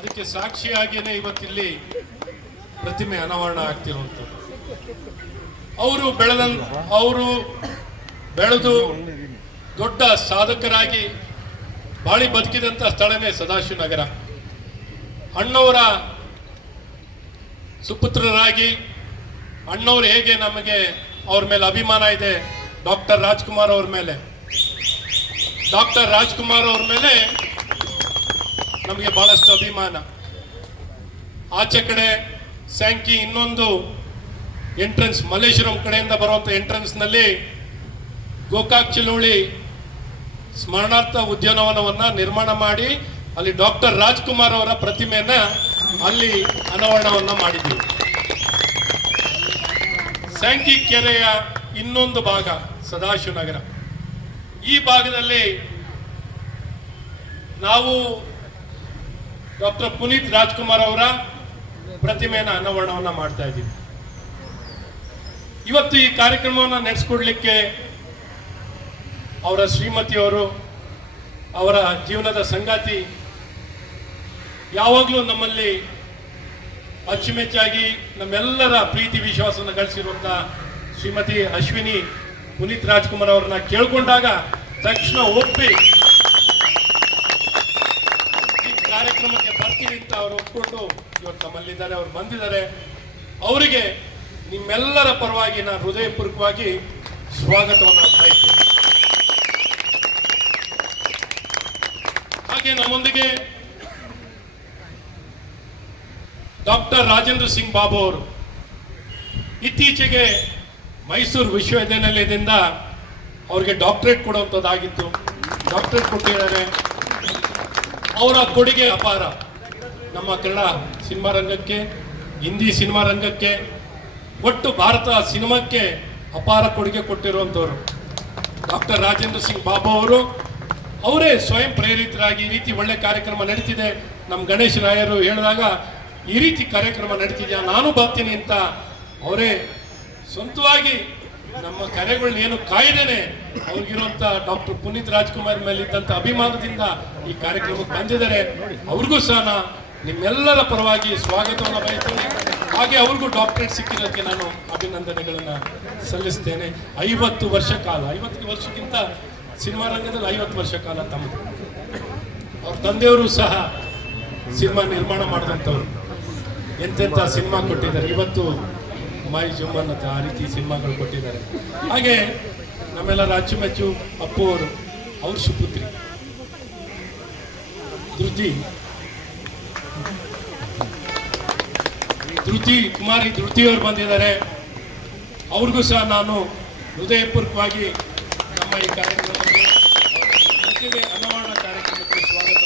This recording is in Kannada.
ಅದಕ್ಕೆ ಸಾಕ್ಷಿಯಾಗಿಯೇ ಇವತ್ತಿಲ್ಲಿ ಪ್ರತಿಮೆ ಅನಾವರಣ ಆಗ್ತಿರುವಂಥದ್ದು. ಅವರು ಬೆಳೆದು ದೊಡ್ಡ ಸಾಧಕರಾಗಿ ಬಾಳಿ ಬದುಕಿದಂಥ ಸ್ಥಳನೇ ಸದಾಶಿವನಗರ. ಅಣ್ಣವರ ಸುಪುತ್ರರಾಗಿ ಅಣ್ಣವ್ರು ಹೇಗೆ ನಮಗೆ ಅವ್ರ ಮೇಲೆ ಅಭಿಮಾನ ಇದೆ, ಡಾಕ್ಟರ್ ರಾಜ್ಕುಮಾರ್ ಅವ್ರ ಮೇಲೆ ನಮಗೆ ಬಹಳಷ್ಟು ಅಭಿಮಾನ. ಆಚೆ ಕಡೆ ಸ್ಯಾಂಕಿ ಇನ್ನೊಂದು ಎಂಟ್ರೆನ್ಸ್ ಮಲ್ಲೇಶ್ವರಂ ಕಡೆಯಿಂದ ಬರುವಂಥ ಎಂಟ್ರೆನ್ಸ್ನಲ್ಲಿ ಗೋಕಾಕ್ ಚಿಲುವಳಿ ಸ್ಮರಣಾರ್ಥ ಉದ್ಯಾನವನವನ್ನು ನಿರ್ಮಾಣ ಮಾಡಿ ಅಲ್ಲಿ ಡಾಕ್ಟರ್ ರಾಜ್ಕುಮಾರ್ ಅವರ ಪ್ರತಿಮೆಯನ್ನ ಅಲ್ಲಿ ಅನಾವರಣವನ್ನ ಮಾಡಿದ್ವಿ. ಸ್ಯಾಂಕಿ ಕೆರೆಯ ಇನ್ನೊಂದು ಭಾಗ ಸದಾಶಿವನಗರ, ಈ ಭಾಗದಲ್ಲಿ ನಾವು ಡಾಕ್ಟರ್ ಪುನೀತ್ ರಾಜ್ಕುಮಾರ್ ಅವರ ಪ್ರತಿಮೆಯನ್ನು ಅನಾವರಣವನ್ನ ಮಾಡ್ತಾ ಇದ್ದೀವಿ. ಇವತ್ತು ಈ ಕಾರ್ಯಕ್ರಮವನ್ನು ನಡೆಸ್ಕೊಡ್ಲಿಕ್ಕೆ ಅವರ ಶ್ರೀಮತಿಯವರು, ಅವರ ಜೀವನದ ಸಂಗಾತಿ, ಯಾವಾಗಲೂ ನಮ್ಮಲ್ಲಿ ಅಚ್ಚುಮೆಚ್ಚಾಗಿ ನಮ್ಮೆಲ್ಲರ ಪ್ರೀತಿ ವಿಶ್ವಾಸವನ್ನು ಗಳಿಸಿರುವಂಥ ಶ್ರೀಮತಿ ಅಶ್ವಿನಿ ಪುನೀತ್ ರಾಜ್ಕುಮಾರ್ ಅವ್ರನ್ನ ಕೇಳ್ಕೊಂಡಾಗ ತಕ್ಷಣ ಒಪ್ಪಿ ಈ ಕಾರ್ಯಕ್ರಮಕ್ಕೆ ಬರ್ತೀನಿ ಅಂತ ಅವರು ಒಪ್ಪಿಕೊಂಡು ಇವತ್ತು ನಮ್ಮಲ್ಲಿದ್ದಾರೆ, ಅವ್ರು ಬಂದಿದ್ದಾರೆ. ಅವರಿಗೆ ನಿಮ್ಮೆಲ್ಲರ ಪರವಾಗಿ ನಾನು ಹೃದಯಪೂರ್ವಕವಾಗಿ ಸ್ವಾಗತವನ್ನು ಬಯಸ್ತೇನೆ. ಹಾಗೆ ನಮ್ಮೊಂದಿಗೆ ಡಾಕ್ಟರ್ ರಾಜೇಂದ್ರ ಸಿಂಗ್ ಬಾಬು ಅವರು ಇತ್ತೀಚೆಗೆ ಮೈಸೂರು ವಿಶ್ವವಿದ್ಯಾನಿಲಯದಿಂದ ಅವರಿಗೆ ಡಾಕ್ಟರೇಟ್ ಕೊಡುವಂಥದ್ದಾಗಿತ್ತು. ಡಾಕ್ಟರೇಟ್ ಕೊಟ್ಟಿದ್ದಾರೆ. ಅವರ ಕೊಡುಗೆ ಅಪಾರ. ನಮ್ಮ ಕನ್ನಡ ಸಿನಿಮಾ ರಂಗಕ್ಕೆ, ಹಿಂದಿ ಸಿನಿಮಾ ರಂಗಕ್ಕೆ, ಒಟ್ಟು ಭಾರತ ಸಿನಿಮಾಕ್ಕೆ ಅಪಾರ ಕೊಡುಗೆ ಕೊಟ್ಟಿರುವಂಥವ್ರು ಡಾಕ್ಟರ್ ರಾಜೇಂದ್ರ ಸಿಂಗ್ ಬಾಬು ಅವರು. ಅವರೇ ಸ್ವಯಂ ಪ್ರೇರಿತರಾಗಿ ಈ ರೀತಿ ಒಳ್ಳೆ ಕಾರ್ಯಕ್ರಮ ನಡೀತಿದೆ, ನಮ್ಮ ಗಣೇಶ್ ರಾಯರು ಹೇಳಿದಾಗ ಈ ರೀತಿ ಕಾರ್ಯಕ್ರಮ ನಡೀತಿದ್ಯಾ, ನಾನು ಬರ್ತೀನಿ ಅಂತ ಅವರೇ ಸ್ವಂತವಾಗಿ ನಮ್ಮ ಕರೆಗಳನ್ನ ಏನು ಕಾಯ್ದೇನೆ ಅವ್ರಿಗಿರುವಂತ ಡಾಕ್ಟರ್ ಪುನೀತ್ ರಾಜ್ಕುಮಾರ್ ಮೇಲೆ ಇದ್ದಂತ ಅಭಿಮಾನದಿಂದ ಈ ಕಾರ್ಯಕ್ರಮಕ್ಕೆ ಬಂದಿದ್ದಾರೆ. ಅವ್ರಿಗೂ ಸಹ ನಿಮ್ಮೆಲ್ಲರ ಪರವಾಗಿ ಸ್ವಾಗತವನ್ನು ಬಯಸ್ತೇನೆ. ಹಾಗೆ ಅವ್ರಿಗೂ ಡಾಕ್ಟರೇಟ್ ಸಿಕ್ಕಿರೋದಕ್ಕೆ ನಾನು ಅಭಿನಂದನೆಗಳನ್ನು ಸಲ್ಲಿಸ್ತೇನೆ. 50 ವರ್ಷ ಕಾಲ, 50 ವರ್ಷಕ್ಕಿಂತ ಸಿನಿಮಾ ರಂಗದಲ್ಲಿ 50 ವರ್ಷ ಕಾಲ ತಮ್ಮದು. ಅವ್ರ ತಂದೆಯವರು ಸಹ ಸಿನಿಮಾ ನಿರ್ಮಾಣ ಮಾಡಿದಂಥವ್ರು, ಎಂತೆಂಥ ಸಿನಿಮಾ ಕೊಟ್ಟಿದ್ದಾರೆ. ಇವತ್ತು ಮೈ ಜುಮ್ಮನ್ ಅಂತ ಆ ರೀತಿ ಸಿನಿಮಾಗಳು ಕೊಟ್ಟಿದ್ದಾರೆ. ಹಾಗೆ ನಮ್ಮೆಲ್ಲರ ಅಚ್ಚುಮೆಚ್ಚು ಅಪ್ಪು ಅವರು, ಅವ್ರ ಸುಪುತ್ರಿ ಕುಮಾರಿ ಧೃತಿ ಅವರು ಬಂದಿದ್ದಾರೆ. ಅವ್ರಿಗೂ ಸಹ ನಾನು ಹೃದಯಪೂರ್ವಕವಾಗಿ ನಮ್ಮ ಈ ಕಾರ್ಯಕ್ರಮಕ್ಕೆ ಅನಾವರಣ ಕಾರ್ಯಕ್ರಮಕ್ಕೆ ಸ್ವಾಗತ